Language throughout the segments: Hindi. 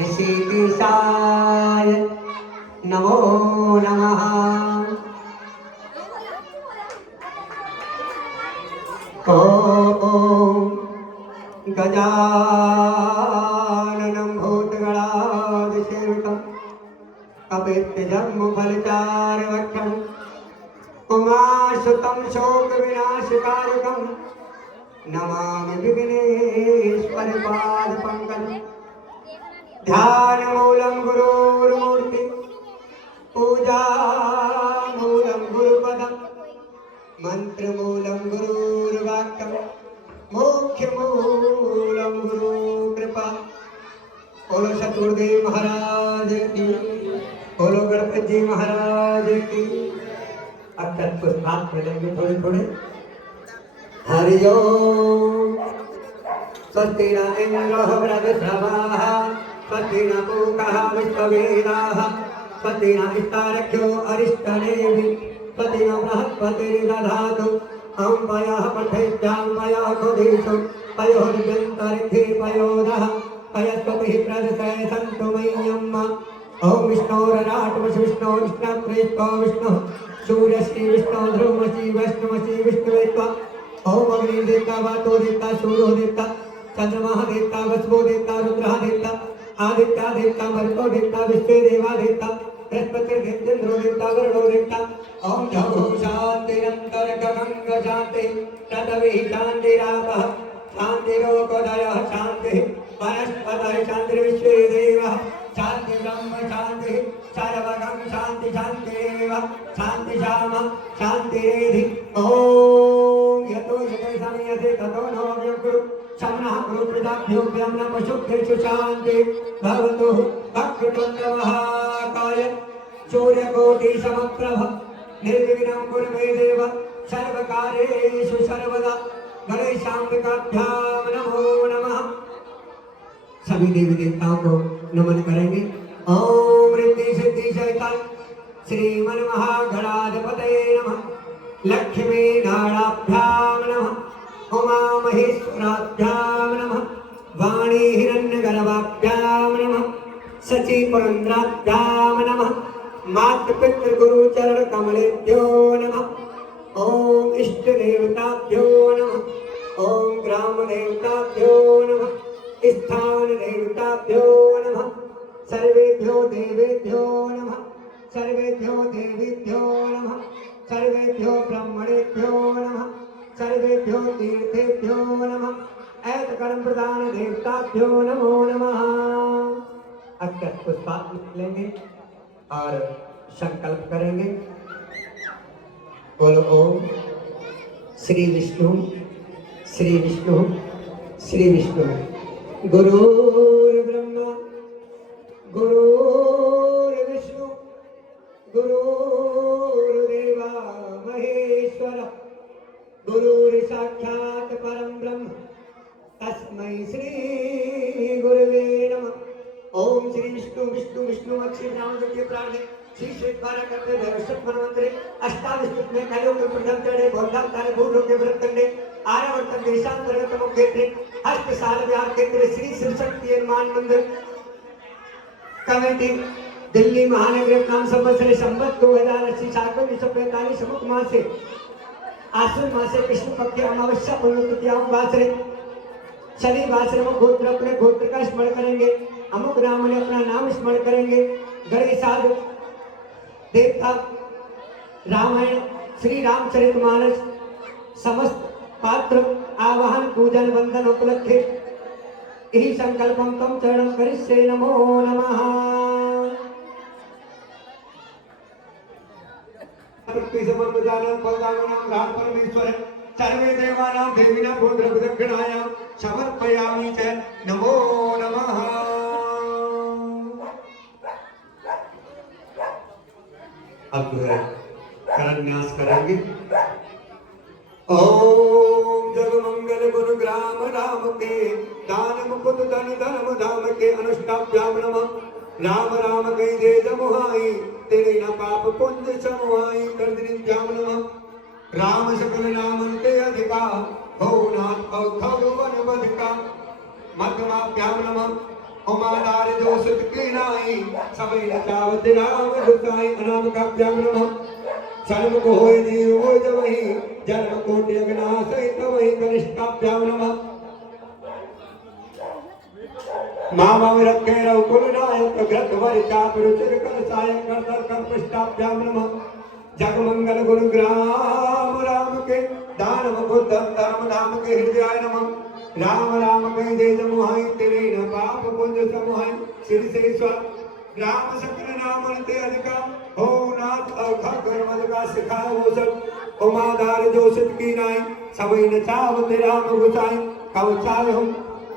ऋषिकेशाय नमो नमः। ॐ गजाननं भूतगणाधिसेवितं कपित्थजम्बुफलचारुभक्षं उमासुतं शोकविनाशकारकं नमामि विघ्नेश्वरपादपङ्कजं। ध्यानमूलं गुरोर्मूर्तिं पूजामूलं गुरुपदं मन्त्रमूलं गुरुर्वाक्यं मोक्षमूलं गुरुकृपा। बोलो सतगुरुदेव महाराज की, बोलो गणपति जी महाराज की। अब तक कुछ बात मिलेंगे थोड़े थोड़े। हरि ओम। स्वस्ति न इंद्रो वृद्धश्रवाः स्वस्ति न पूषः विश्ववेदाः स्वस्ति न इष्टारक्षो अरिष्टनेमिः स्वस्ति न बृहस्पतिर्दधातु। ॐ पयः पठेभ्यां पयः खुदेषु पयोर्व्यन्तरिक्षे पयोदः पयस्पतिः प्रदशय सन्तु मह्यम्। ॐ विष्णोरराटमसि विष्णुकृष्णो विष्णुः सूर्यश्री विष्णु ध्रुवमसि वैष्णवसि विष्णुवेत्वा। ॐ अग्निदेवता वातो देवता सूर्यो देवता चंद्रमा देवता वसुवो देवता रुद्रः देवता आदित्य देवता मरुतो देवता विश्वे देवा देवता बृहस्पति देवतेन्द्रो देवता वरुणो देवता। ॐ जौ शान्तिरन्तरगगंग शान्ति पृथिवी शान्तिरापः शान्तिरोपदयः शान्तिः वनस्पतयः शान्तिर्विश्वे देवः शान्ति ब्रह्म शान्ति सर्वगं शान्ति शान्तिरेव शान्ति श्याम शान्तिरेधि। ॐ यतो यतो समयते ततो नो व्यगुरु शमनः गुरु प्रजाभ्यो ब्रह्म पशुभ्यश्च शान्ति भवतु। वक्रतुण्ड महाकाय सूर्यकोटि समप्रभ निर्विघ्नं कुरु मे देव सर्वकार्येषु सर्वदा। गणेशाम्बिकाभ्यां नमो नमः। सभी देवी देवताओं को नमन करेंगे। ओम रिद्धि सिद्धि शैतान श्रीमन महागणाधिपतये नमः। लक्ष्मी नाराभ्यां नमः। उमा महेश्वराभ्यां नमः। वाणी हिरण्यगर्भाभ्यां नमः। सची पुरंद्राभ्यां नमः। मातृपितृगुरुचरण कमलेभ्यो नमः। ओम इष्ट देवताभ्यो नमः। ओम ग्राम देवताभ्यो नमः। स्थान देवताभ्यो नमः। सर्वेभ्यो देवेभ्यो नमः। सर्वेभ्यो देवीभ्यो नमः। सर्वेभ्यो ब्रह्मणेभ्यो नमः। सर्वेभ्यो तीर्थेभ्यो नमः। ऐतकर्म प्रदान देवताभ्यो नमो नमः। अक्षत पुष्पात लेंगे और संकल्प करेंगे। बोलो ओम श्री विष्णु श्री विष्णु श्री विष्णु। गुरुर्ब्रह्मा गुरुर्विष्णु गुरुर्देवा महेश्वर गुरुर्साक्षात् परं ब्रह्म तस्मै श्री गुरुवे नमः। ओम श्री विष्णु विष्णु विष्णु अच्छी नाम के प्राण श्री श्वेतवारा करते भविष्य मनवंतरे अष्टाविष्णु में कलियुग के प्रथम चढ़े भोलाम तारे भूल के व्रतंडे आर्यवर्तन देशांतर्गत क्षेत्र हस्त साल विहार क्षेत्र श्री शिव शक्ति हनुमान मंदिर कमेटी दिल्ली महानगर नाम संवत्सर संवत 2080 शाकन 145 मुख मासे आश्विन मासे कृष्ण पक्ष अमावस्या पुण्यतिथियां वासरे शनि वासरे में गोत्र अपने गोत्र का स्मरण करेंगे। अमुक राम ने अपना नाम स्मरण करेंगे। गणेश आदि देवता रामायण श्री रामचरितमानस समस्त पात्र आवाहन पूजन वंदन उपलक्षे यही संकल्पम तम चरणम करिष्ये नमो नमः। परमेश्वर सर्वे देवानां देवीनां भूद्रविदक्षिणायां समर्पयामि च नमो नमः। अब करन्यास करेंगे। ओम जगमंगल गुरु ग्राम राम के दान मुकुट धन धर्म धाम के अनुष्ठाभ्याम नमः। राम राम कई जय जमुहाई तेरे न पाप पुण्य समुहाई कर्दनीभ्याम नमः। राम सकल नामन ते अधिका हो नाथ औखव वन बधिका मध्यमाभ्याम नमः। उमादार जो सुत की नाई सबई नचावत राम गुसाई अनाम का प्याम नमः जन्म को होए जीव हो जवही जन्म कोटि अग्नाश तवही कनिष्ठ का प्याम नमः मामा में रखे रघुकुल नायक ग्रथ वर चाप रुचिर कर सायक कर कर पृष्ठाभ्याम नमः जग मंगल गुण ग्राम राम के दानव बुद्धम धर्म धाम के हृदय नमः राम राम कह जय जमुहाई तेरे न पाप पुंज समुहाई सिर से स्वर राम सकल नाम ते अधिका हो नाथ अवखा कर मद का सिखाए वो सब उमादार जो सिद्ध की नाई सबई न चावत राम गुसाई कवचाय हम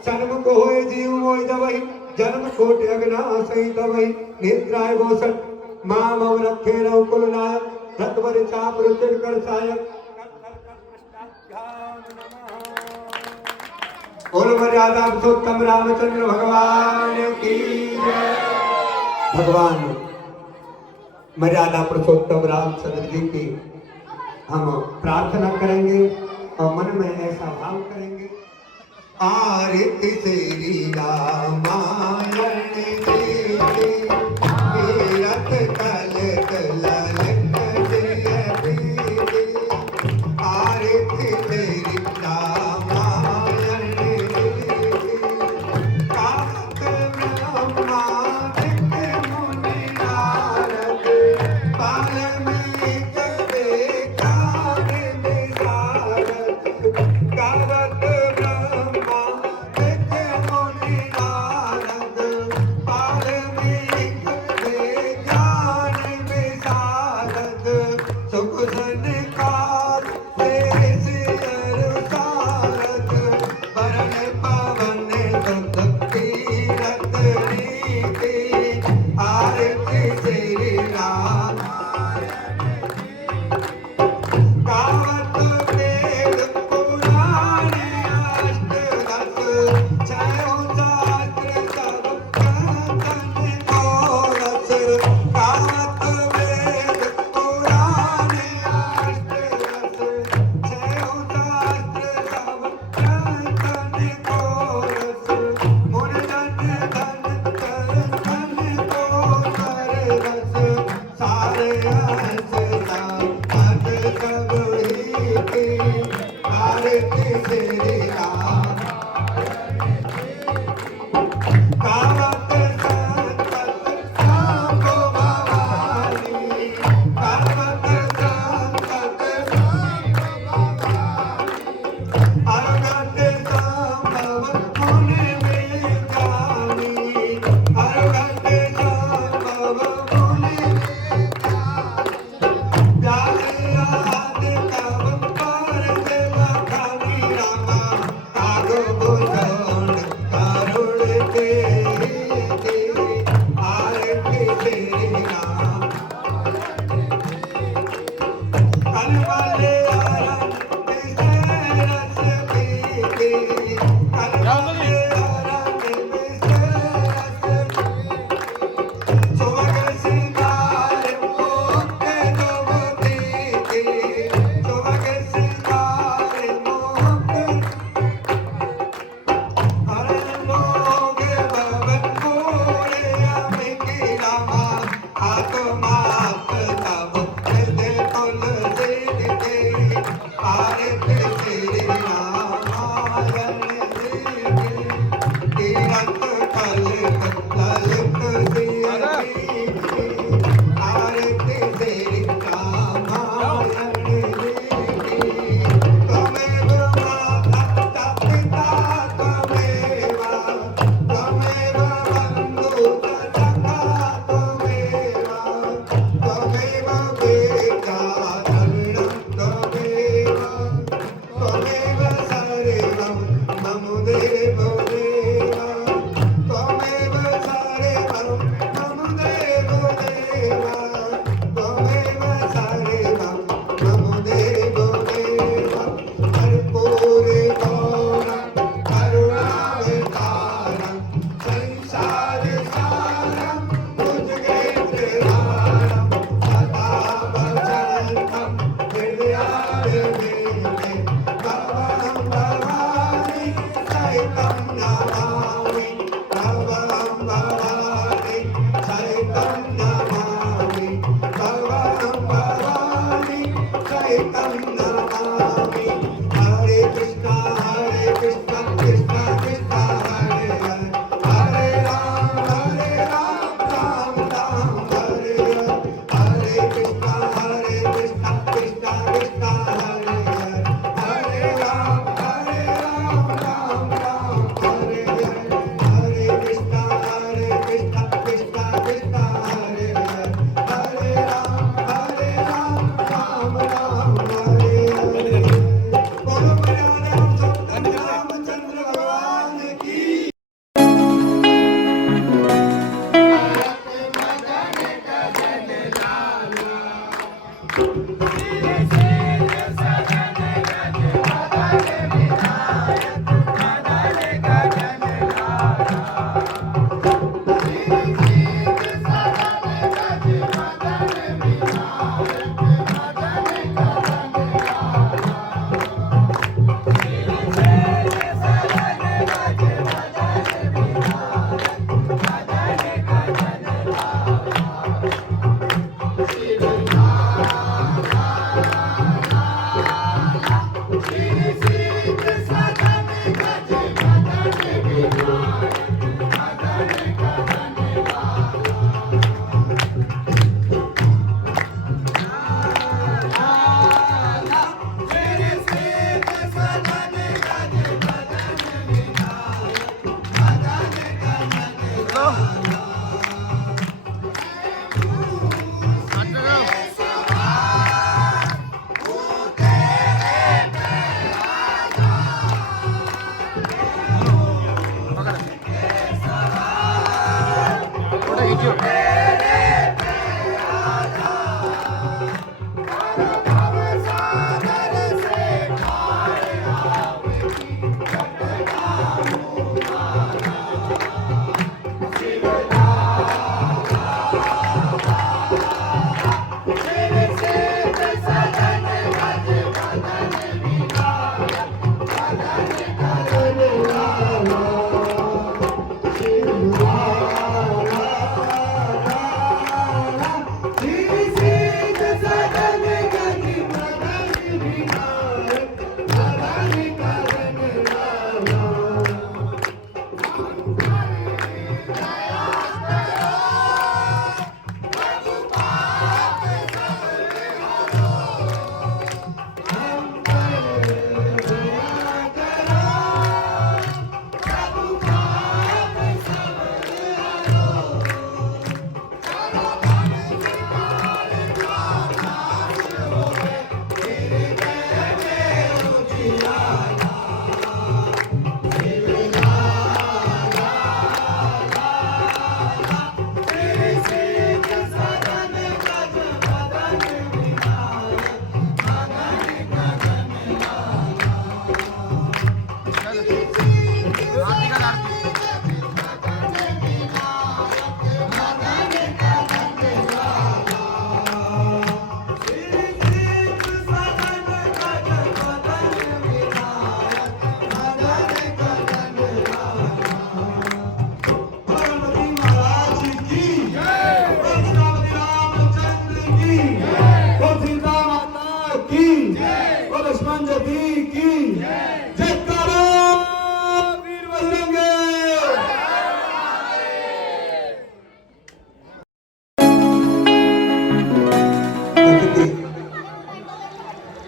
जन्म को होए जीव मोय दवई जन्म कोटि अग्नाश दवई निद्राय गोसट मां मम रखे रव कुल नायक रतवर चाप रुचिर कर सायक बोल मर्यादा पुरुषोत्तम रामचंद्र भगवान की जय। भगवान मर्यादा पुरुषोत्तम रामचंद्र जी की हम प्रार्थना करेंगे और मन में ऐसा भाव करेंगे आरती तेरी रामायण देवी तीरथ कल कलल आरती तेरी रामायण देवी काक ब्रह्मा दिक मुनि नारद वाल्मीकि बेकार विशारद गावत ब्रह्मा दिक मुनि नारद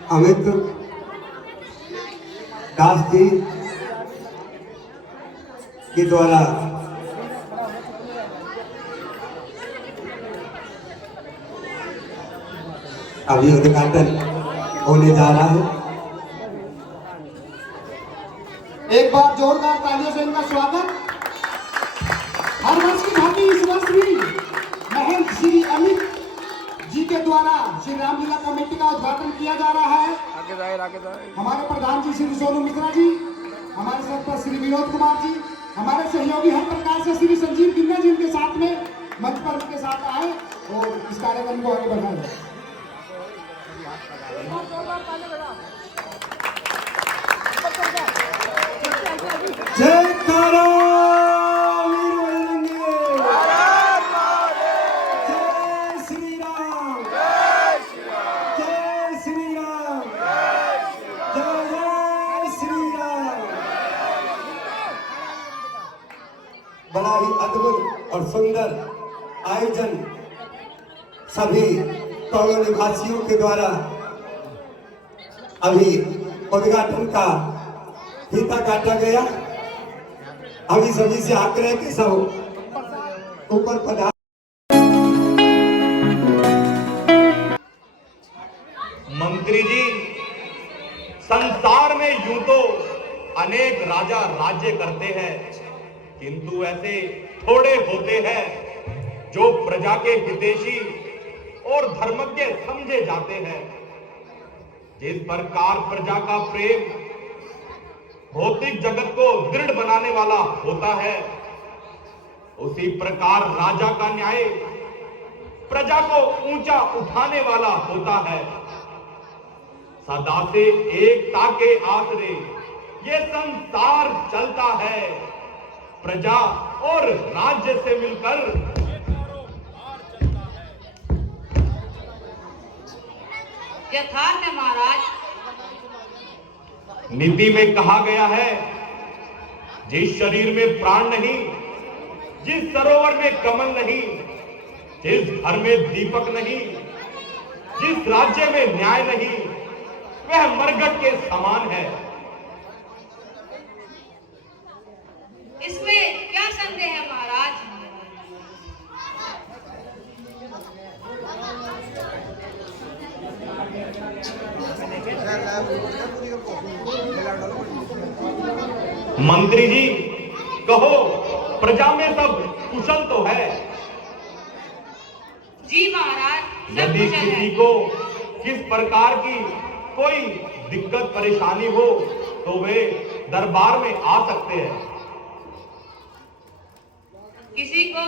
अमित दास जी के द्वारा अभी उद्घाटन होने जा रहा है। एक बार जोरदार तालियों से इनका स्वागत। हर वर्ष की भांति इस वर्ष भी महंत श्री अमित जी के द्वारा श्री रामलीला कमेटी का उद्घाटन किया जा रहा है। हमारे प्रधान जी श्री सोनू मिश्रा जी, हमारे सरपंच श्री विनोद कुमार जी, हमारे सहयोगी हर प्रकार से श्री संजीव किन्ना जी के साथ में मंच पर उनके साथ आए और इस कार्यक्रम को आगे बढ़ाए। जयकारा बड़ा ही अद्भुत और सुंदर आयोजन सभी कॉलोनी निवासियों के द्वारा अभी उद्घाटन का फीता काटा गया। अभी सभी से आग्रह के सब ऊपर पधार। मंत्री जी, संसार में यूं तो अनेक राजा राज्य करते हैं, किंतु ऐसे थोड़े होते हैं जो प्रजा के हितैषी और धर्मज्ञ समझे जाते हैं। जिस प्रकार प्रजा का प्रेम भौतिक जगत को दृढ़ बनाने वाला होता है, उसी प्रकार राजा का न्याय प्रजा को ऊंचा उठाने वाला होता है। सदा से एकता के आसरे ये संसार चलता है, प्रजा और राज्य से मिलकर। यथार्थ है महाराज। नीति में कहा गया है, जिस शरीर में प्राण नहीं, जिस सरोवर में कमल नहीं, जिस घर में दीपक नहीं, जिस राज्य में न्याय नहीं, वह मरघट के समान है। इसमें क्या संदेह है महाराज? मंत्री जी, कहो प्रजा में सब कुशल तो है, जी महाराज, सब यदि कुशल किसी है। को किस प्रकार की कोई दिक्कत परेशानी हो तो वे दरबार में आ सकते हैं। किसी को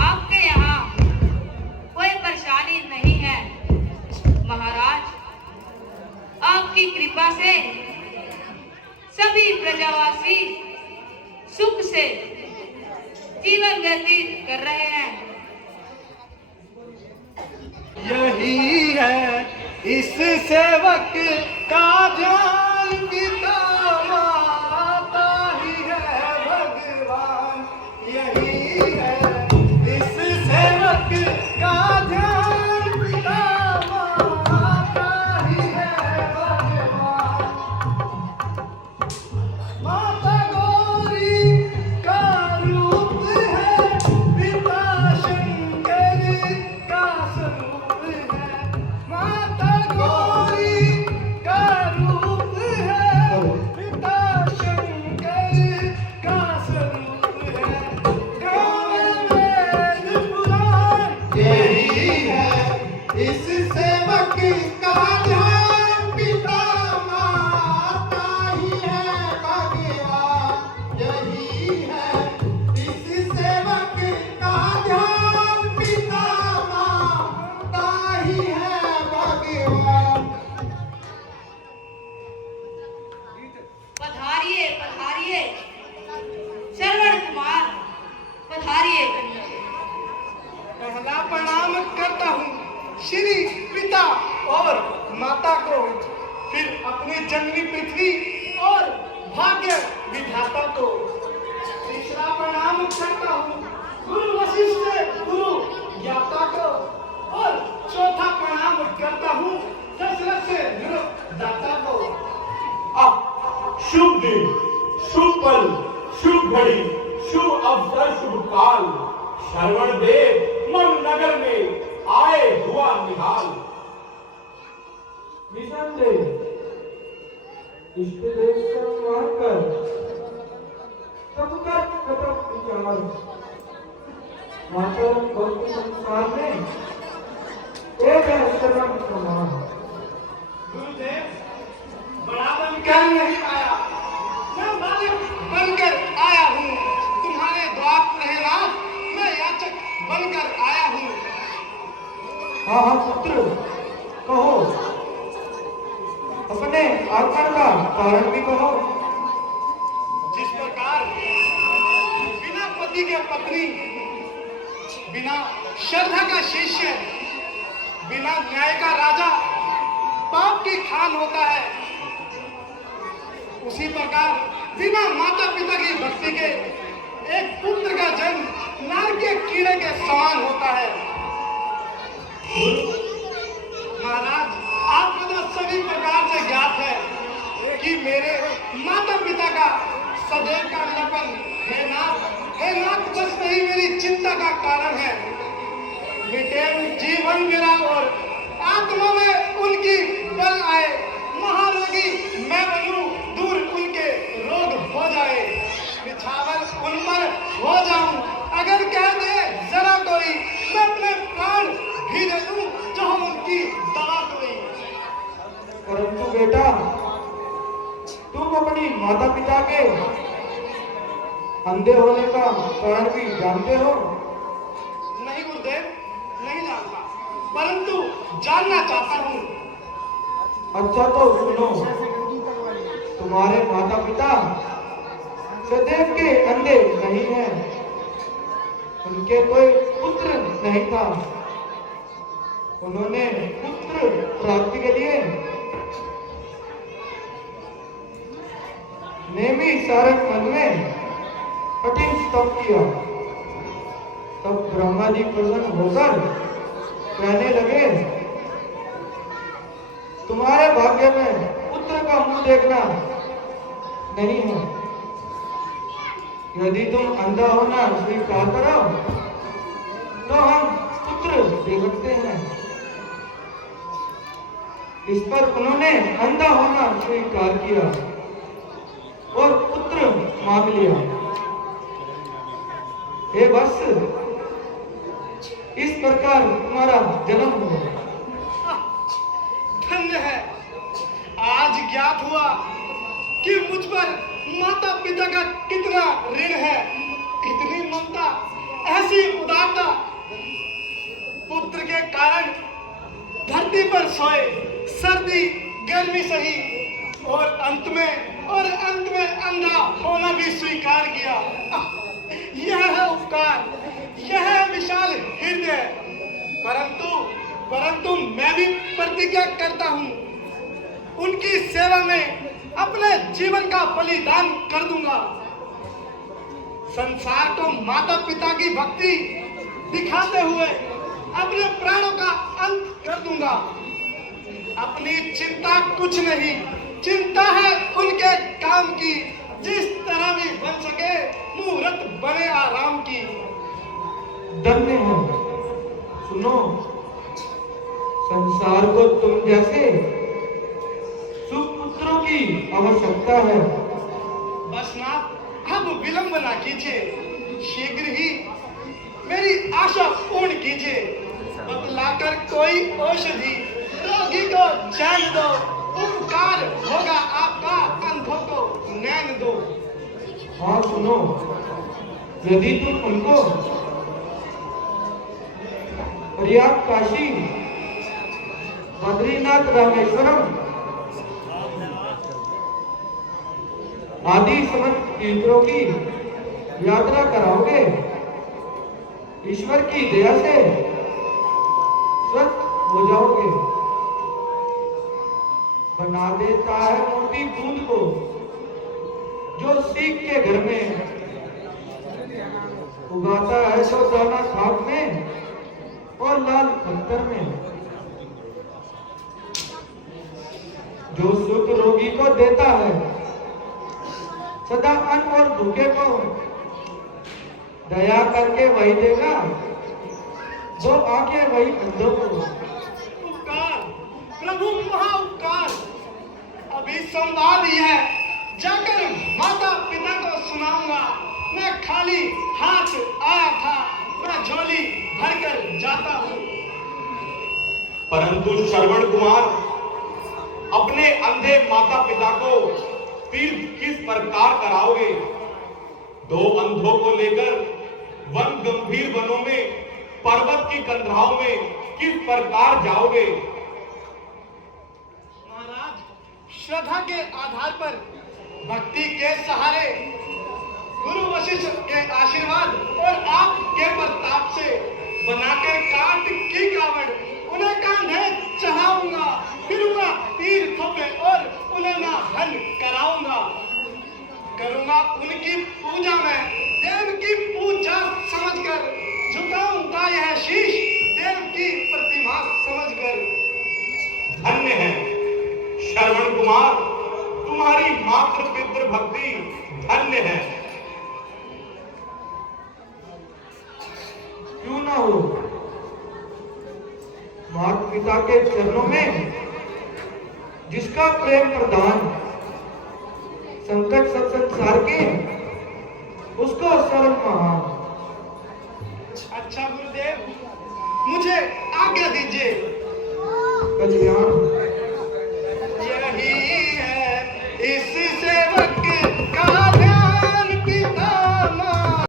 आपके यहाँ कोई परेशानी नहीं है महाराज। आपकी कृपा से सभी प्रजावासी सुख से जीवन व्यतीत कर रहे हैं। यही है इस सेवक का ध्यान, पिता माता ही है भगवान। यही है इस सेवक का ध्यान, पिता माता ही है भगवान। माता गौरी का रूप है, पिता शंकर का स्वरूप है। माता गौरी का रूप है, पिता शंकर का स्वरूप है। गाँव वेद पुराण यही है इस सेवक का ध्यान, पिता माता ही है भगवान। यही है इस सेवक का ध्यान, पिता माता ही है भगवान। पधारिए पधारिए श्रवण कुमार, पधारिए कन्या। पहला प्रणाम करता हूँ श्री पिता और माता को, फिर अपनी जन्मी पृथ्वी और भाग्य विधाता को। तीसरा प्रणाम करता हूँ गुरु वशिष्ठ गुरु ज्ञाता को, और चौथा प्रणाम करता हूँ दशरथ से दाता को। शुभ दिन, शुभ पल, शुभ घड़ी, शुभ अवसर, शुभ काल, श्रवण देव मन नगर में आए हुआ निहाल। निसंदेह इष्ट देव संवार कर तब तक कतक विचार, मातर भक्त संसार में एक है शरण समान। गुरुदेव, बड़ा बनकर नहीं आया, मैं मालिक बनकर आया हूँ। तुम्हारे द्वार रहेगा, मैं याचक बनकर आया हूँ। हाँ हाँ पुत्र, कहो, अपने आकर का कारण भी कहो। जिस प्रकार बिना पति के पत्नी, बिना श्रद्धा का शिष्य, बिना न्याय का राजा पाप की खान होता है, उसी प्रकार बिना माता पिता की भक्ति के एक पुत्र का जन्म नार के कीड़े के समान होता है। महाराज, आपको तो सभी प्रकार से ज्ञात है कि मेरे माता पिता का सदैव का विलपन हे नाथ बस नहीं मेरी चिंता का कारण है। मिटे जीवन मेरा और आत्मा में उनकी बल आए, महारोगी मैं बनूं, दूर उनके रोग हो जाए, निछावर उन पर हो जाऊं। अगर कह दे जरा कोई, मैं अपने प्राण भी दे दूं, जो हम उनकी दवा कोई। परंतु बेटा, तुम अपनी माता पिता के अंधे होने का कारण भी जानते हो? नहीं गुरुदेव, नहीं जानता, परंतु जानना चाहता हूँ। अच्छा तो सुनो, तुम्हारे माता पिता सदैव के अंधे नहीं हैं, उनके कोई पुत्र नहीं था। उन्होंने पुत्र प्राप्ति के लिए नेमी सारक वन में कठिन तप किया। तब ब्रह्मा जी प्रसन्न होकर कहने लगे, तुम्हारे भाग्य में पुत्र का मुंह देखना नहीं है। यदि तुम अंधा होना स्वीकार करो तो हम पुत्र दे सकते हैं। इस पर उन्होंने अंधा होना स्वीकार किया और पुत्र मांग लिया। हे वत्स, इस प्रकार तुम्हारा जन्म हुआ। धन्य है, आज ज्ञात हुआ कि मुझ पर माता पिता का कितना ऋण है। इतनी ममता, ऐसी उदारता, पुत्र के कारण धरती पर सोए, सर्दी गर्मी सही और अंत में अंधा होना भी स्वीकार किया। यह है उपकार, यह है विशाल हृदय। परंतु मैं भी प्रतिज्ञा करता हूँ, उनकी सेवा में अपने जीवन का बलिदान कर दूंगा। संसार को माता पिता की भक्ति दिखाते हुए अपने प्राणों का अंत कर दूंगा। अपनी चिंता कुछ नहीं, चिंता है उनके काम की, जिस तरह भी बन सके मुहूर्त बने आराम की। धन्य है। सुनो, संसार को तुम जैसे सुपुत्रों की आवश्यकता है। बस नाथ, अब विलंब ना कीजिए, शीघ्र ही मेरी आशा पूर्ण कीजिए। बतलाकर कोई औषधि रोगी को चैन दो, उपकार होगा आपका, अंधों को नैन दो। हाँ सुनो, यदि तुम उनको प्रयाग, काशी, बद्रीनाथ, रामेश्वरम आदि समस्त तीर्थों की यात्रा कराओगे, ईश्वर की दया से स्वस्थ हो जाओगे। बना देता है मोटी बूंद को जो सीख के घर में, उगाता है जो दाना खाक में और लाल पत्थर में, जो सुख रोगी को देता है सदा अन्न और भूखे को, दया करके वही देगा जो आके वही अंधों को। उपकार, प्रभु महा उपकार। अभी संवाद ही है, जाकर माता पिता को सुनाऊंगा। मैं खाली हाथ आया था, मैं झोली भरकर जाता हूँ। परंतु श्रवण कुमार, अपने अंधे माता पिता को तीर्थ किस प्रकार कराओगे? दो अंधों को लेकर वन गंभीर वनों में, पर्वत की कंदराओं में किस प्रकार जाओगे? महाराज, श्रद्धा के आधार पर, भक्ति के सहारे, गुरु वशिष्ठ के आशीर्वाद और आपके प्रताप से बनाकर काट की कावड़ उन्हें कांधे चढ़ाऊंगा, फिरूंगा तीर्थों पे और उन्हें ना धन कराऊंगा। करूंगा उनकी पूजा में, देव की पूजा समझकर झुकाऊंगा यह शीश, देव की प्रतिमा समझकर। धन्य है श्रवण कुमार, तुम्हारी मातृ पितृ भक्ति धन्य है। क्यों ना हो, माता पिता के चरणों में जिसका प्रेम प्रदान संकट सब संसार के, उसको शरण महान। अच्छा गुरुदेव, मुझे आज्ञा दीजिए। कल्याण यही है इस सेवक का ध्यान पितामह।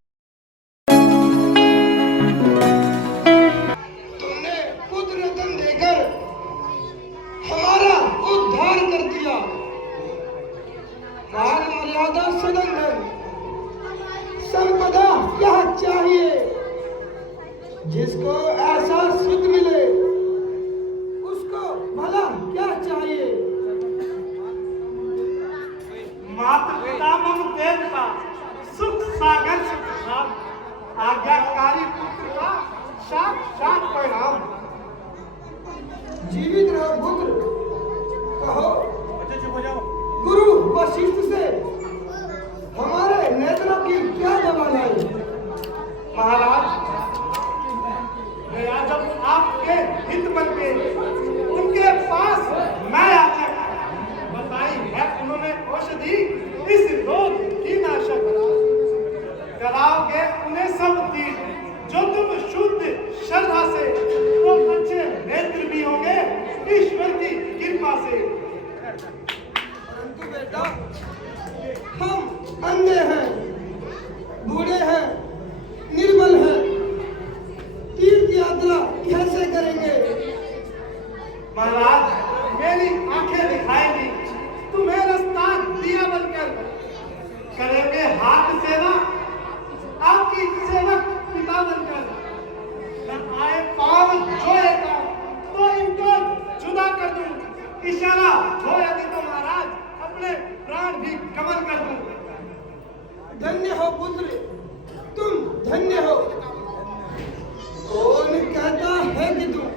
तुमने पुत्र रतन देकर हमारा उद्धार कर दिया। मान मर्यादा सदन, संपदा क्या चाहिए? जिसको ऐसा सुख मिले उसको भला क्या चाहिए? माता पिता मम देवता, सुख सागर सुख धाम, आज्ञाकारी पुत्र का साक्षात परिणाम। जीवित रहो पुत्र, कहो गुरु वशिष्ठ से हमारे नेत्रों की क्या दवा लाई? महाराज, गया जब आपके हित बन के उनके पास मैं आकर बताई है उन्होंने औषधि, इस रोग की नाशक कराओगे उन्हें सब तीर्थ जो तुम शुद्ध श्रद्धा बनकर न आए पाव जोए पाव तो इनको जुदा कर दूं। इशारा हो यदि तो महाराज अपने प्राण भी कमल कर दूं। धन्य हो पुत्र, तुम धन्य हो। कौन कहता है कि तुम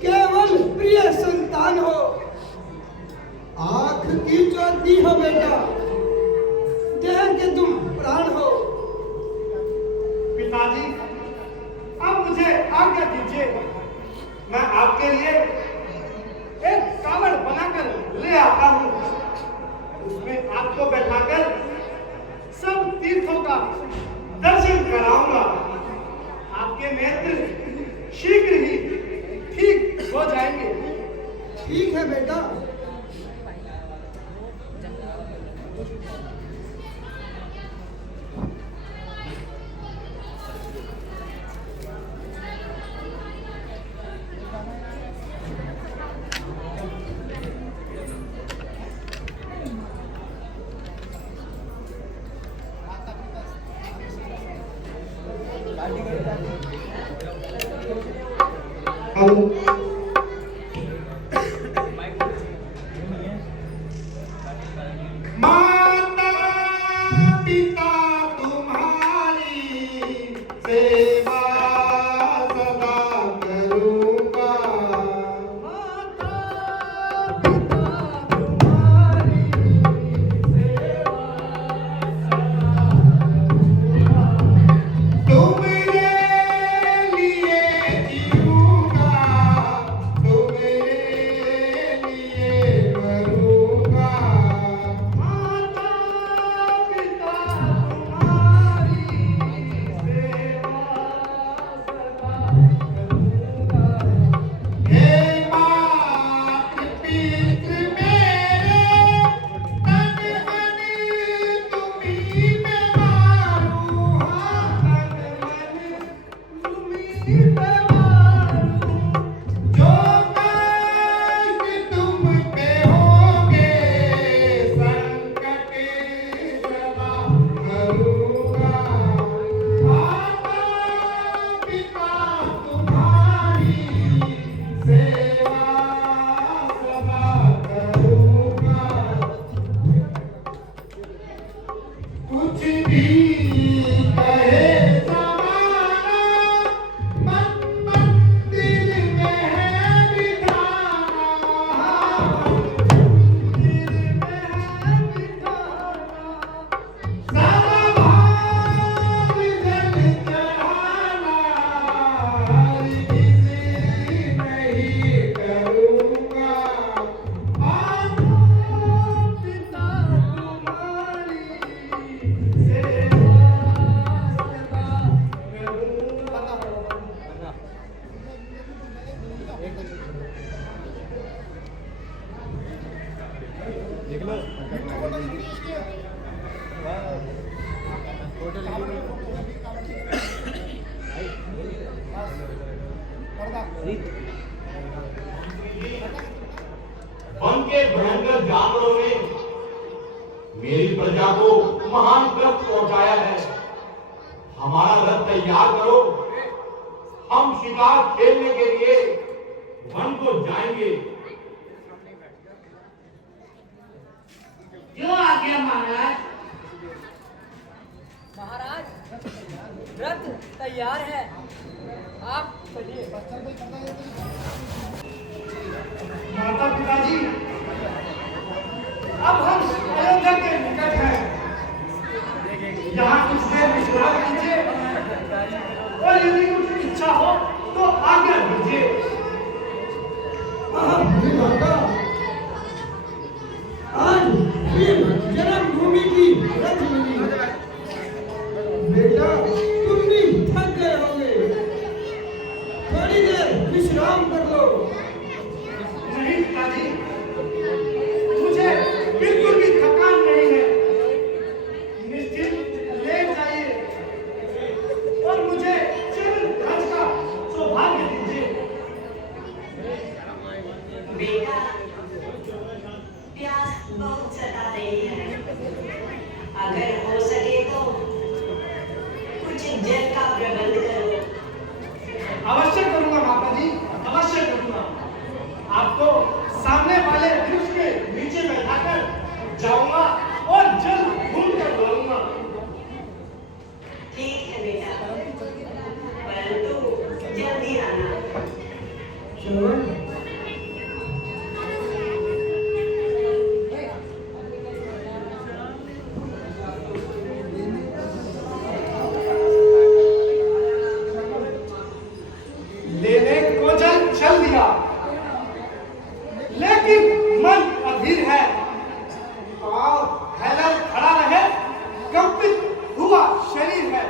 केवल प्रिय संतान हो? आंख की ज्योति हो बेटा, देह के तुम प्राण हो। पिताजी अब मुझे आज्ञा दीजिए, मैं आपके लिए एक कावड़ बनाकर ले आता हूँ। उसमें आपको बैठाकर सब तीर्थों का दर्शन कराऊंगा। आपके नेत्र शीघ्र ही ठीक हो जाएंगे। ठीक है बेटा। माता पिता तुम्हारी सेवा सदा करूंगा। तुम्हारे लिए जीऊंगा, तुम्हारे लिए मरूंगा। हे मातृ पितृ मेरे, तन मन तुम्हीं में मारूं। हाँ, तन मन तुम्हीं में मारूं। जो कष्ट तुम पे होंगे, संकट सदा हरूंगा। माता पिता तुम्हारी सेवा सदा करूंगा। कुछ भी कहे जमाना, मन मंदिर में है बिठाना। मंदिर में है बिठाना। सब भाव जल चढ़ाना, हरगिज़ नहीं करूंगा। माता पिता तुम्हारी सेवा सदा करूंगा। वन के भयंकर जानवरों ने मेरी प्रजा को महान कष्ट पहुंचाया है। हमारा रथ तैयार करो, हम शिकार खेलने के लिए वन को जाएंगे। जो आज्ञा महाराज। महाराज रथ तैयार है, आप चलिए। माता पिताजी अब हम अयोध्या के निकट हैं। यहाँ कुछ देर विश्राम कीजिए और यदि कुछ इच्छा हो तो आज्ञा दीजिए। माता, आज फिर जन्मभूमि की रथ मिली। बेटा तुम भी थक गए होंगे, थोड़ी देर विश्राम कर लो। नहीं पिताजी, मुझे बिल्कुल भी थकान नहीं है। निश्चित ले जाइए और मुझे चरण ध्वज का सौभाग्य दीजिए। बेटा प्यास बहुत सता रही है, अगर हो सके तो कुछ जल का प्रबंध करो। अवश्य करूंगा माता जी, अवश्य करूंगा। आपको सामने वाले वृक्ष के नीचे बैठाकर जाऊंगा और जल घूम कर लाऊंगा। ठीक है बेटा, परंतु जल्दी आना। श्रवण, लेने को जल चल दिया, लेकिन मन अधीर है। पाँव फैलल खड़ा रहे, कंपित हुआ शरीर है।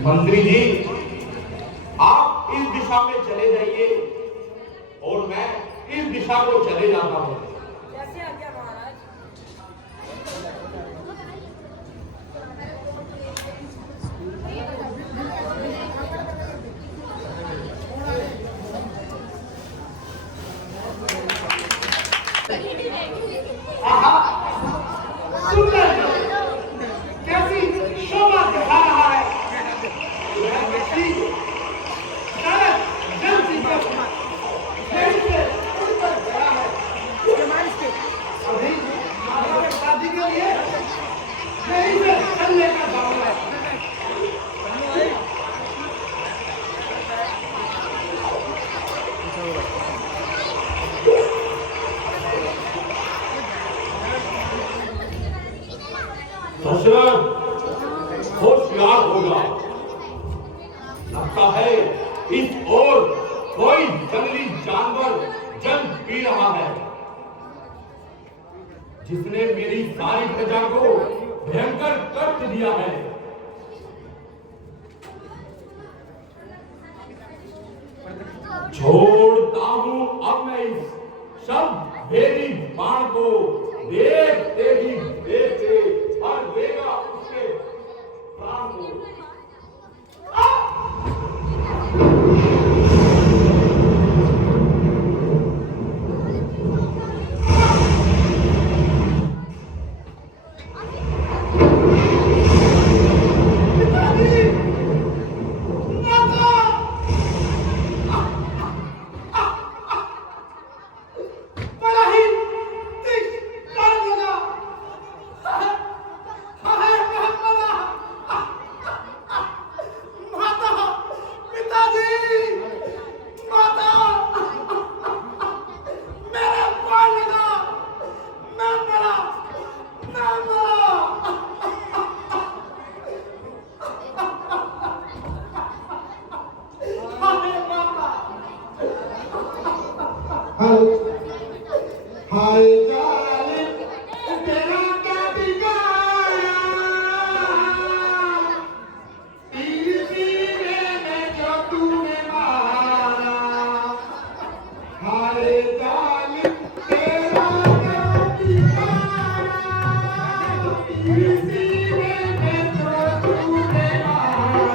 मंत्री जी, आप इस दिशा में चले जाइए और मैं इस दिशा को चले जाता हूँ। कैसे आज्ञा महाराज। सुंदर कैसी शोभा दिखा रहा है। यह व्यक्ति शायद जल सीकर खेल से उड़कर गया है। अभी माता के शादी के लिए मैं इसे चल लेकर जाऊंगा। दशरथ होशियार होगा। लगता है इस ओर कोई जंगली जानवर जल पी रहा है, जिसने मेरी सारी प्रजा को भयंकर कष्ट दिया है। छोड़ता हूं अब मैं इस सब भेदी बाण को। देखते ही देखते और देगा उसके प्राण को। बड़ा ही तीक्ष्ण कान लगा। माता, पिताजी, माता, मेरे पार लगा। मैं मरा, मैं मरा। हाय माता। हाय जाले तेरा क्या बिगाड़ा, तीर सीने में जो तूने मारा। हाय जाले तेरा क्या बिगाड़ा, तीर सीने में जो तूने मारा।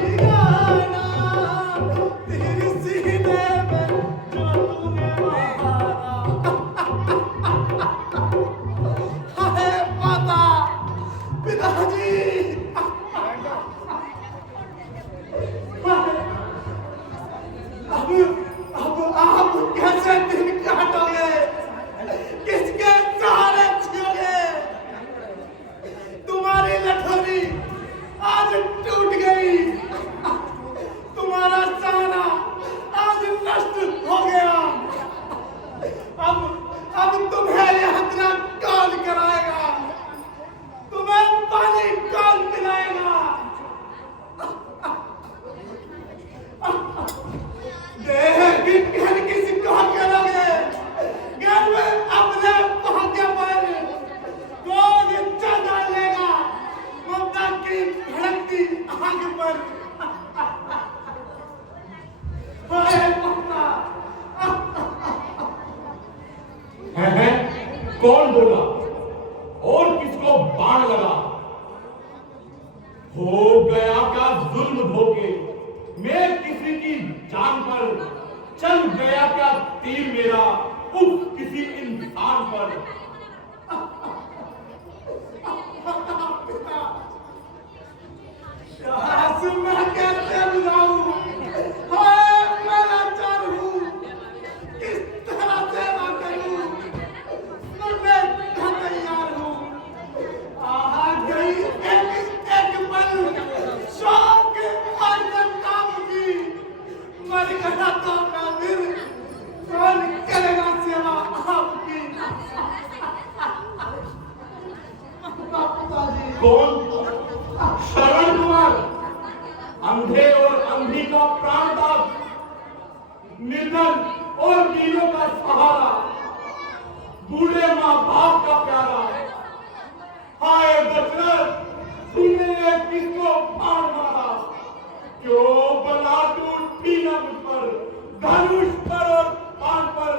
ठिकाना तेरे सीने में जो तूने मारा है पता पिताजी अब आप कैसे दिन काटोगे किसके सहारे जियोगे तुम्हारी लठोरी आज टूट गई तुम्हारा सहारा आज नष्ट हो गया अब तुम्हें यात्रा कौन कराएगा तुम्हें पानी कौन पिलाएगा किसी को करोगे घर में अपने भाग्य पर कौन इच्छा डालेगा ममता की भड़कती आग पर है कौन बोला और किसको बाण लगा हो गया क्या जुल्म धोखे मैं किसी की जान पर चल गया क्या तीर मेरा उस किसी इंसान पर मैं कैसे बुझाऊं हाय मैं लाचार हूँ किस तरह सेवा करूं मरने का तैयार हूँ आ गई एक पल शौक और काम की मर गया तो मैं फिर कौन करेगा सेवा आपकी पिताजी कौन श्रवण कुमार अंधे और अंधी का प्राणदान निर्धन और नीलों का सहारा बूढ़े माँ बाप का प्यारा हाय दशरथ तूने किसको बाण मारा क्यों बला टूटी न मुझ पर धनुष पर और बाण पर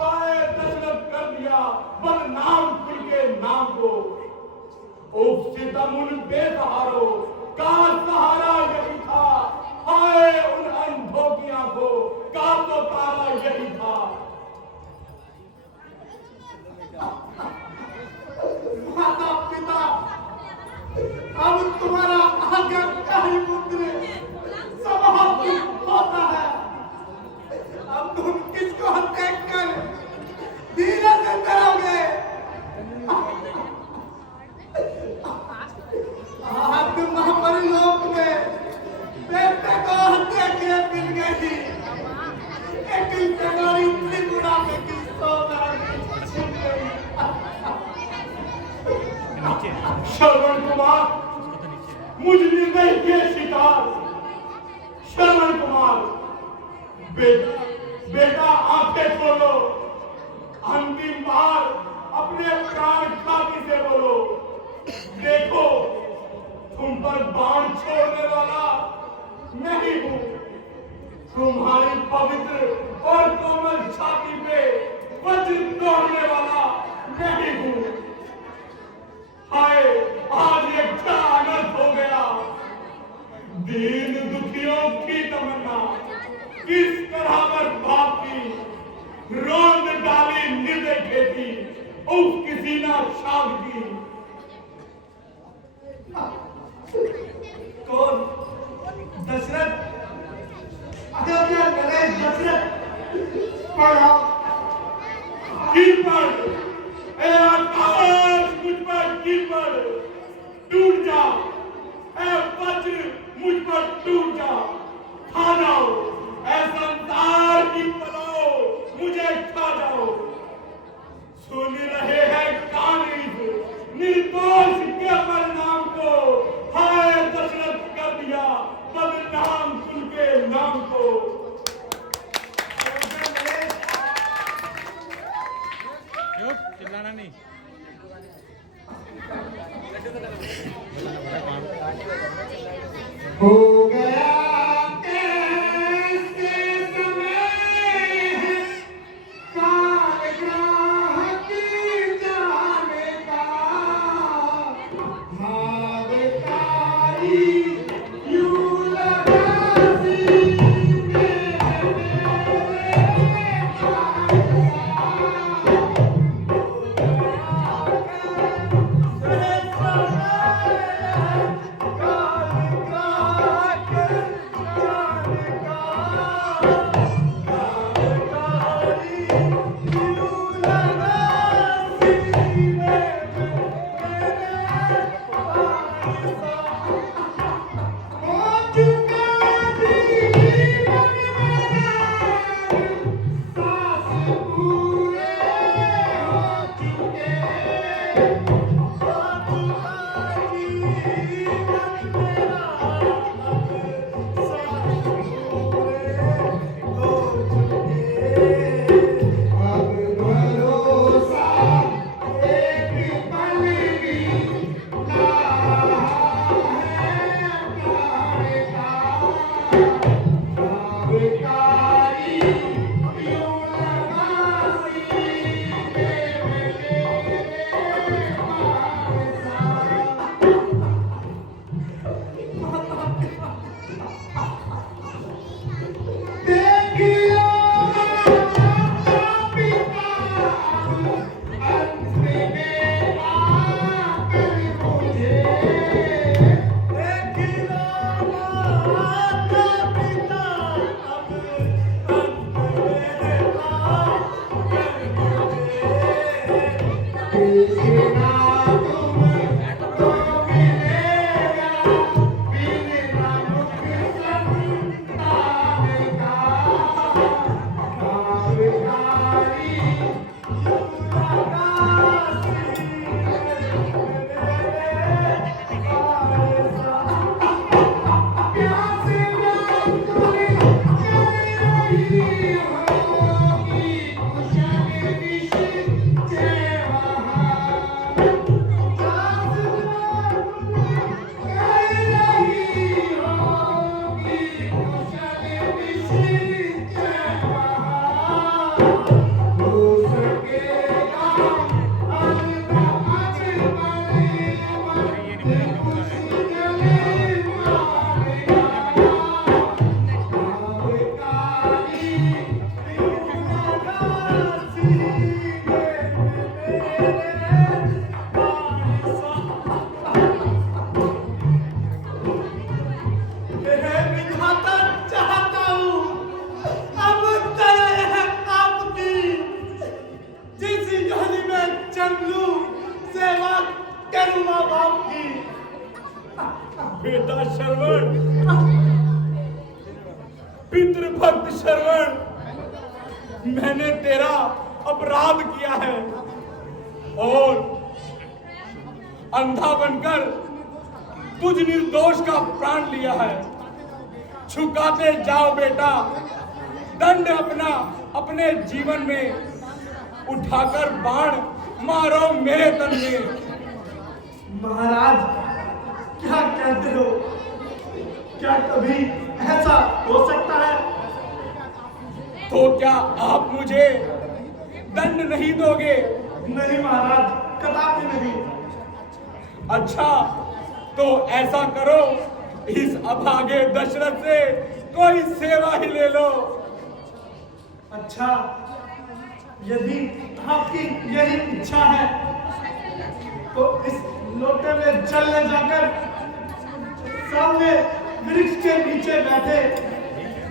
हाय दशरथ कर दिया बदनाम कुल के नाम को उफ सितमुन बेसहारो का सहारा यही था हाय उन अंधों की आंखों का तो तारा यही था माता पिता अब तुम्हारा आज्ञा का ही पुत्र स्वभाव होता है अब तुम किसको देखकर धीरे से डरोगे आज महापरिलोक में बेटे को हत्या के मिल गई एक जगोरी त्रिपुरा में किसको छिप गई श्रवण कुमार मुझ निर्दय के शिकार श्रवण कुमार बेटा आंखें खोलो अंतिम बार अपने प्राण खाती से बोलो देखो तुम पर बाण छोड़ने वाला नहीं हूं तुम्हारी पवित्र और कोमल छाती पे वज्र तोड़ने वाला नहीं हूं हाय आज एक बड़ा अनर्थ हो गया दीन दुखियों की तमन्ना किस तरह पर बाप की रोंद डाली निर्दय खेती उस किसी ना शाद की कौन दशरथ अयोध्या नरेश दशरथ पढ़ाओ गिर पड़ ए आकाश मुझ पर गिर पड़ टूट जा ए वज्र मुझ पर टूट जा खा जाओ ए संसार की पलाओ मुझे खा जाओ सुन रहे हैं कान निर्दोष के परिणाम को हाय दशरथ कर दिया बदनाम कुल के नाम को चिल्लाना नहीं हो गया कैसे समय है कालग्राह की जाने का भावकारी यूं श्रवण, पितृभक्त श्रवण, मैंने तेरा अपराध किया है और अंधा बनकर तुझ निर्दोष का प्राण लिया है। झुकाते जाओ बेटा, दंड अपना अपने जीवन में, उठाकर बाण मारो मेरे तन में। महाराज क्या कहते हो? क्या कभी ऐसा हो सकता है? तो क्या आप मुझे दंड नहीं दोगे? नहीं महाराज, कदापि नहीं। अच्छा, तो ऐसा करो, इस अभागे दशरथ से कोई सेवा ही ले लो। अच्छा, यदि आपकी यही इच्छा है तो इस लोटे में जल ले जाकर सामने वृक्ष के नीचे बैठे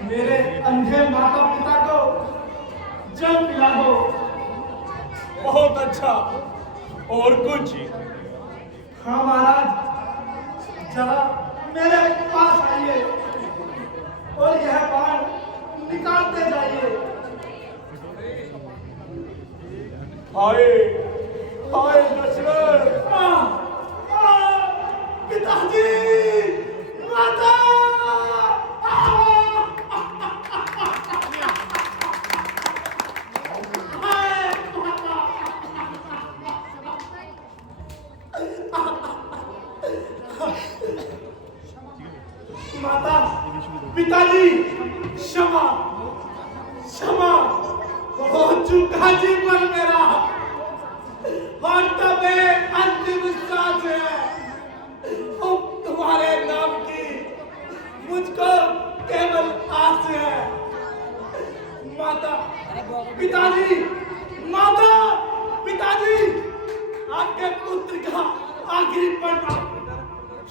मेरे अंधे माता पिता को जल पिला दो। बहुत अच्छा, और कुछ? हाँ महाराज, जरा मेरे पास आइए और यह बाण निकालते जाइए। हाय हाय दशरथ! पिताजी, माता! माता, पिताजी, क्षमा क्षमा हो चुका जीवन मेरा, और तब अंतिम सांस है। अब तुम्हारे नाम की मुझको केवल आस है। माता, पिताजी, माता, पिताजी, आपके पुत्र का आखिरी पलटा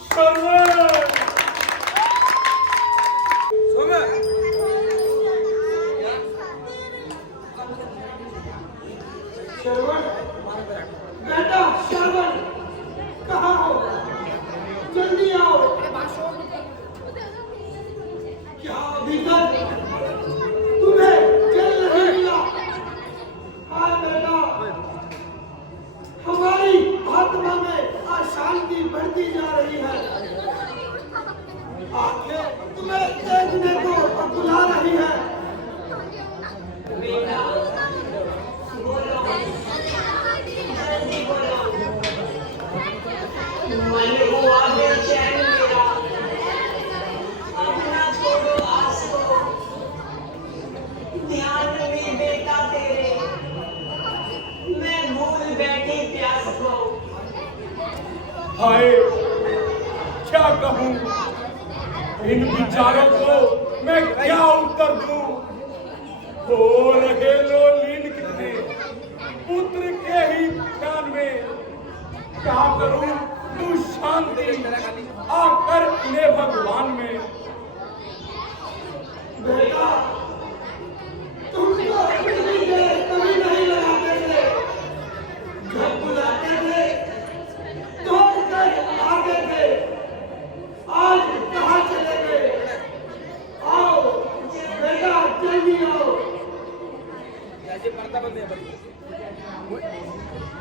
सर्व श्रवण, बेटा श्रवण, कहाँ हो? जल्दी आओ। क्या अभी तक तुम्हें जल नहीं मिला? हाँ बेटा, हमारी आत्मा में अशांति बढ़ती जा रही है। आंखें तुम्हें देखने को बुला रही है। मन हुआ बेचैन मेरा, अपना छोड़ो आस को, ध्यान में बेटा तेरे, मैं भूल बैठी प्यास को। हाय, क्या कहूँ इन विचारों को मैं क्या उत्तर दूं? हो रहे लो लीन कितने पुत्र के ही ध्यान में, क्या करूं तू शांति आकर ले भगवान में। बेटा, तुमको इतनी देर कभी नहीं लगाते थे, जब बुलाते थे दौड़ कर आते थे, आज कहाँ चले गए? आओ बेटा, जल्दी आओ।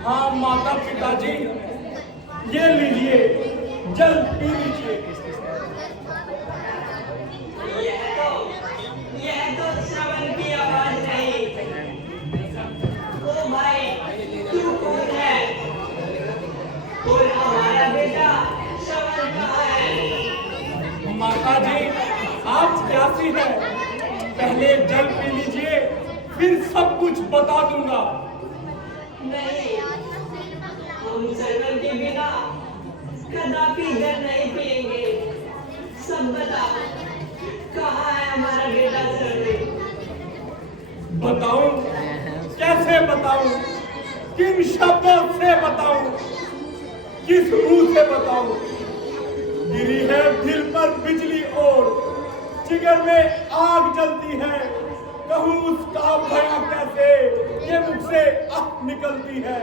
हाँ माता पिताजी, ये लीजिए, जल पी लीजिए। यह तो श्रवण की आवाज नहीं। ओ भाई, तू कौन है? और हमारा बेटा श्रवण कहाँ है? माता जी, आप प्यासी है, पहले जल पी लीजिए, फिर सब कुछ बता दूंगा। नहीं, हम श्रवण के बिना कदापि जल नहीं पिएंगे। सब बताओ, कहाँ है हमारा बेटा श्रवण? बताऊं? कैसे बताऊं? किन शब्दों से बताऊं? किस रूह से बताऊं? गिरी है दिल पर बिजली और जिगर में आग जलती है, कहूं उसका भया कैसे, ये मुझसे आह निकलती है।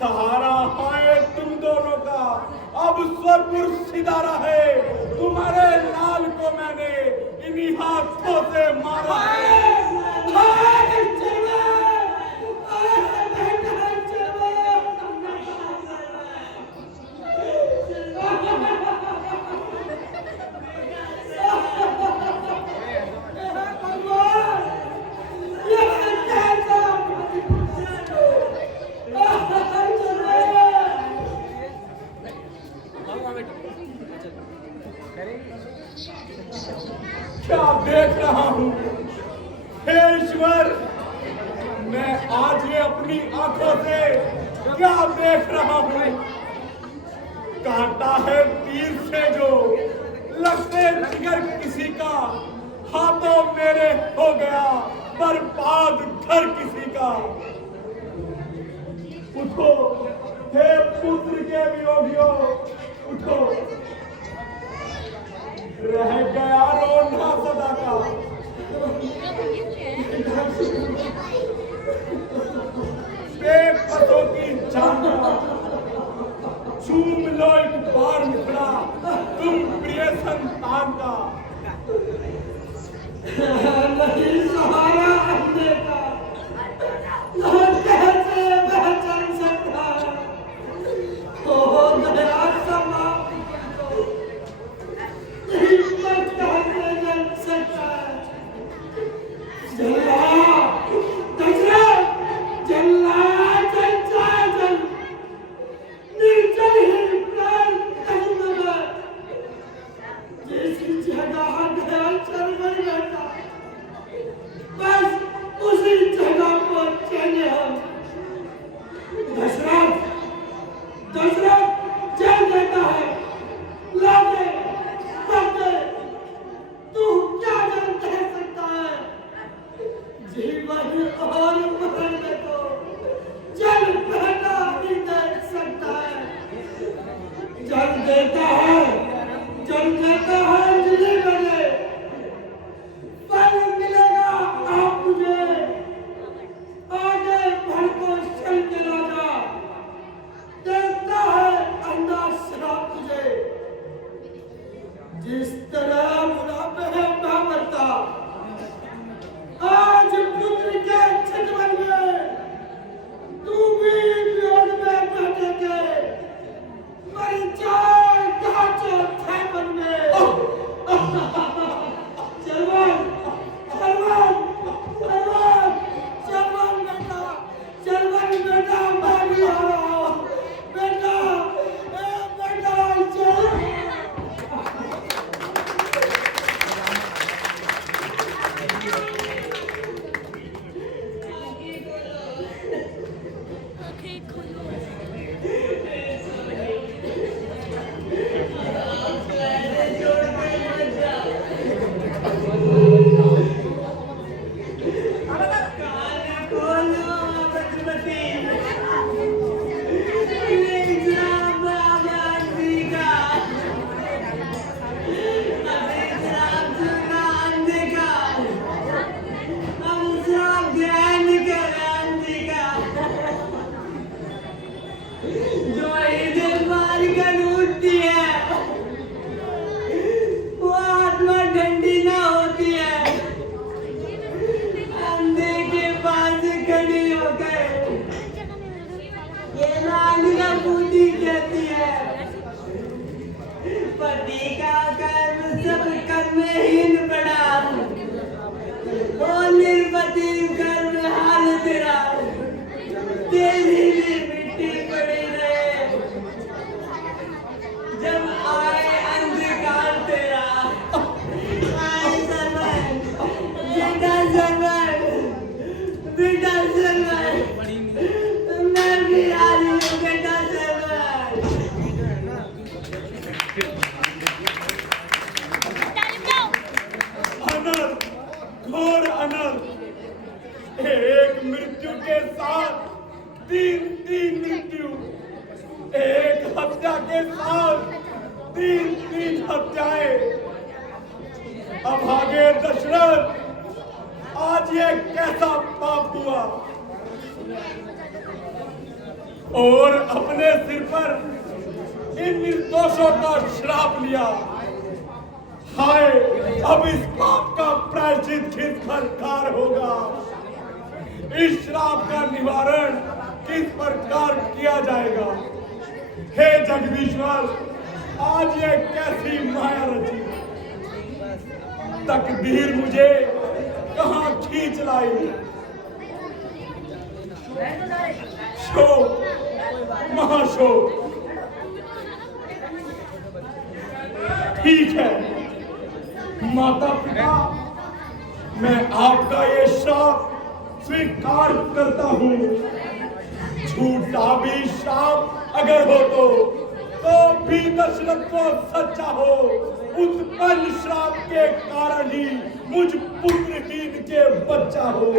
सहारा हाय तुम दोनों का, अब स्वरपुर सिधारा है, तुम्हारे लाल को मैंने इन्हीं हाथों से मारा है। क्या देख रहा हूं हे ईश्वर, मैं आज ये अपनी आंखों से क्या देख रहा हूं? काटा है तीर से जो लगते जिगर किसी का, हाथों मेरे हो गया बर्बाद घर किसी का। उठो हे पुत्र के वियोगियों, उठो, रह गया रोना सदा का। बेपतों की जाना चूम लो एक बार मुखड़ा तुम प्रिय संतान का। नहीं सहारा अपने का, न कैसे पहचान सकता, हो गया समा हिम्मत कैसे जल सकता। जल्ला दशरथ, जल्ला जल निर्जल ही प्राण कहीं जिस जगह गया चरमन बैठा, बस उसी जगह पर चले हम। दशरथ चल देता है, लागे बंदे, तू क्या जल कह सकता है? जीवन और मरण में तो जल बहना ही देख सकता है। जल देता है अंजलि बने, फल मिलेगा आप मुझे, आगे बढ़ को चल के राजा देता है अंधा श्राप तुझे। जिस तरह बुढ़ापे है ना मरता, आज पुत्र के चितवन में तू भी वियोग में बैठेगे, मर जाए ढांचे थैमन में। चलवन बेटा भागी आ रहा हूं, बेटा चल। घोर अनर्थ, एक मृत्यु के साथ तीन मृत्यु, एक हत्या के साथ तीन हत्याएं। अभागे दशरथ, आज ये कैसा पाप हुआ? और अपने सिर पर इन निर्दोषों का श्राप लिया। हाय, अब इस पाप का प्रायश्चित किस प्रकार होगा? इस श्राप का निवारण किस प्रकार किया जाएगा? हे जगदीश्वर, आज ये कैसी माया रची, तकदीर मुझे कहां खींच लाई। शोक, महाशोक। ठीक है माता पिता, मैं आपका ये श्राप स्वीकार करता हूँ। झूठा भी श्राप अगर हो तो भी दशरथ को सच्चा हो। उत्पन्न श्राप के कारण ही मुझ पुत्रहीन के बच्चा हो।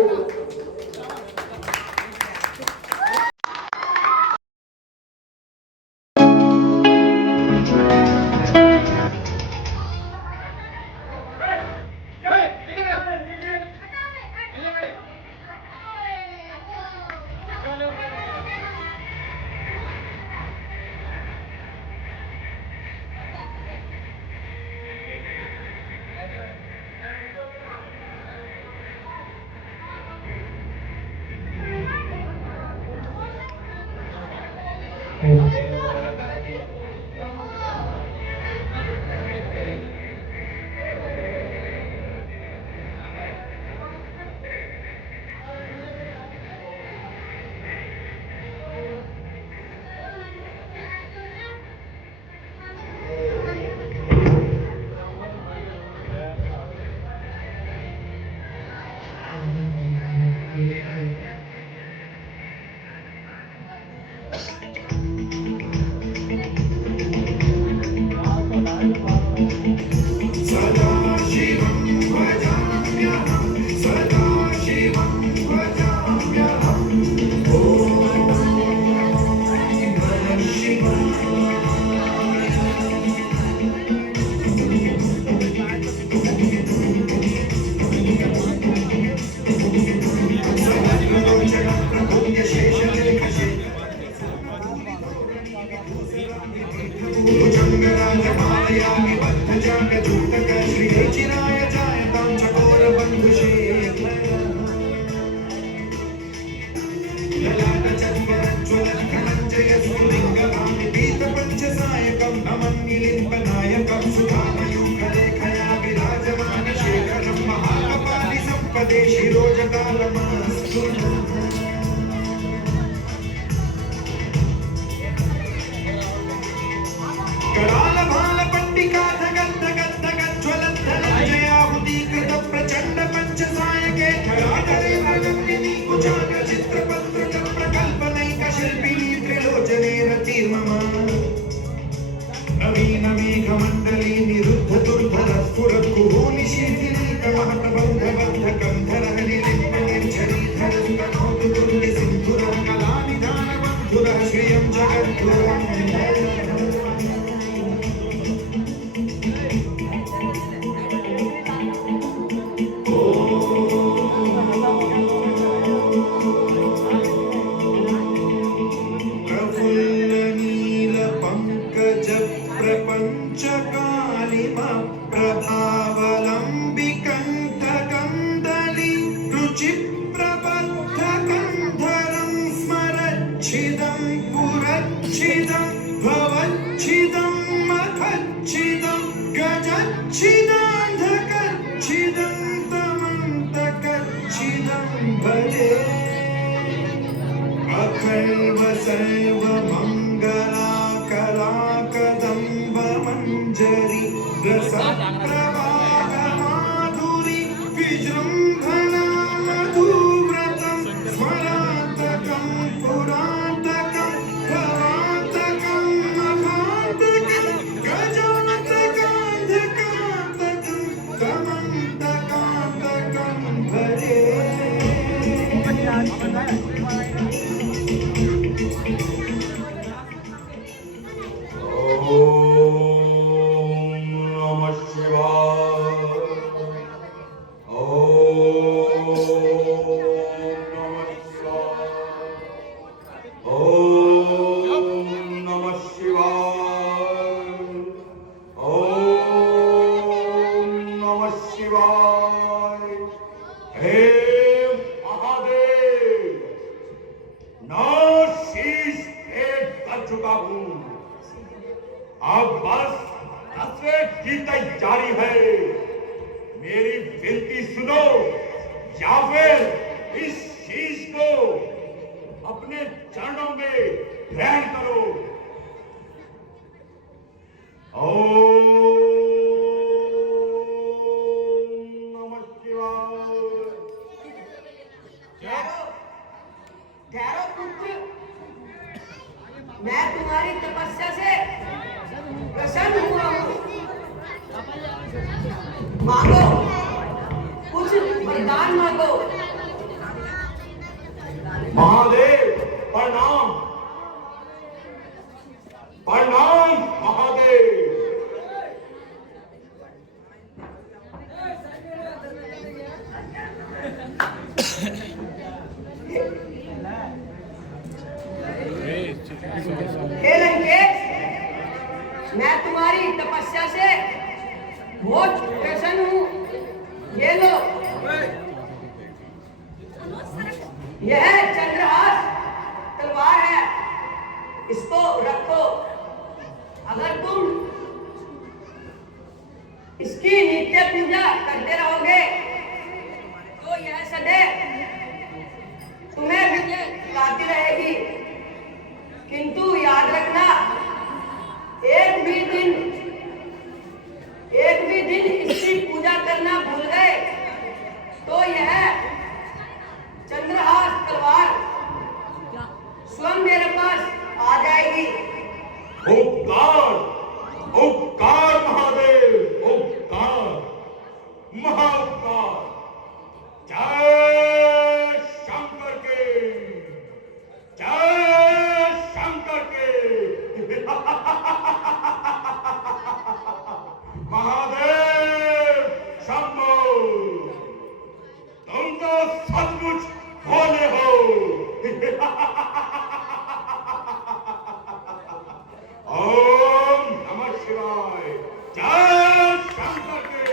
शिवाय। हे महादेव, नौ शीश भेंट कर चुका हूं, अब बस 10वें की तैयारी है। मेरी विनती सुनो या फिर इस शीश को अपने चरणों में ग्रहण करो। ओम नमः शिवाय। ठहरो पुत्र, मैं तुम्हारी तपस्या से प्रसन्न हुआ हूँ। मांगो, कुछ वरदान मांगो। महादेव प्रणाम, प्रणाम महादेव। हे लंकेश, मैं तुम्हारी तपस्या से बहुत प्रसन्न हूँ। ये लो, यह चंद्रहास तलवार है, इसको रखो। अगर तुम इसकी नित्य पूजा करते रहोगे तो यह सदैव तुम्हें विजय दिलाती रहेगी। किंतु याद रखना, एक भी दिन इसकी पूजा करना भूल गए तो यह चंद्रहास तलवार स्वयं मेरे पास आ जाएगी। उपकार, उपकार महादेव, उपकार, महाउपकार। जय शंकर के, जय शंकर के। महादेव शंभो, तुम तो सचमुच भोले हो।